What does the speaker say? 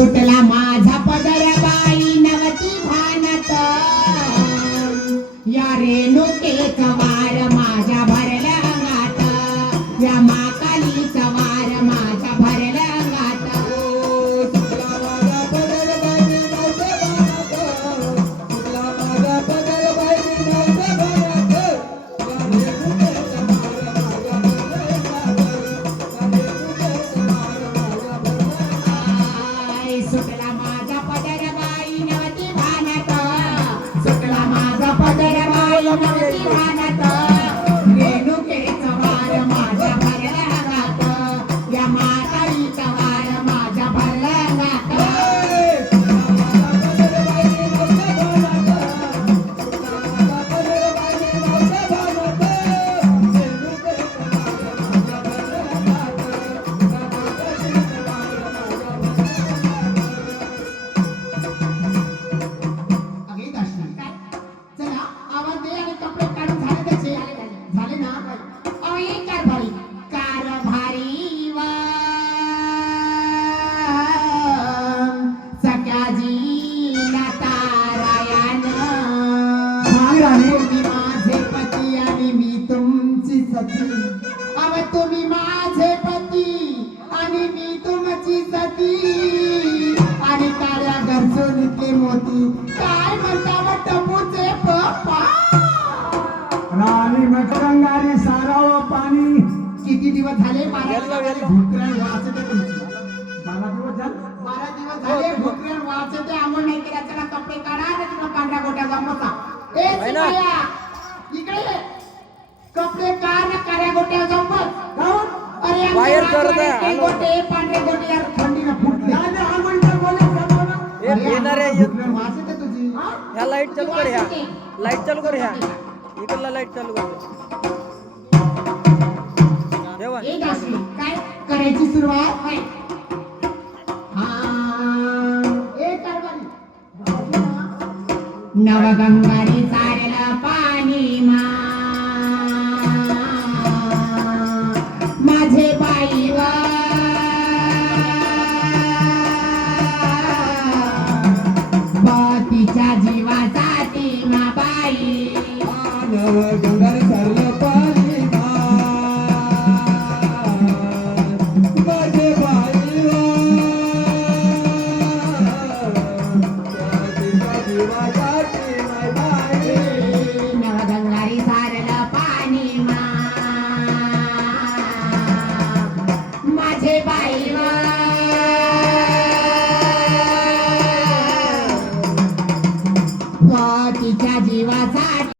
सुटला माझा पदर बाई नवती भानत. या रेणुके वार माझ्या भरल्या अंगात. या माकालीचा तुम्ही माझे पती आणि मी तुमची सती. अव तुम्ही माझे पती आणि मी तुमची सती. आणि काळ्या गरजून के मोती. काय म्हणता टपूचे पप्पा राणी मकरंगारी साराव पाणी. किती दिवस झाले बारा. भुकरण वाचते तुमची. बारा दिवस झाले. बारा दिवस झाले भुकरण वाचते आंघोळ नाही केला चला कपडे काढा. ना? इकडे. कपडे काढ ना काळ्या गोट्या जमत काहून? अरे बाहेर करत. गोटे पांढरे गोटे यार थंडीनं फुटले. दादा, हा का येणार आहे? ह्या लाइट चालू कर ह्या. लाइट चालू कर ह्या. इकडला लाइट चालू कर. देवा एक असली काय करायची सुरुवात? नवगंगारी चारेल पाणी मा. माझे बाई वा पतीच्या जीवासाठी मा बाई. गंगारी चारला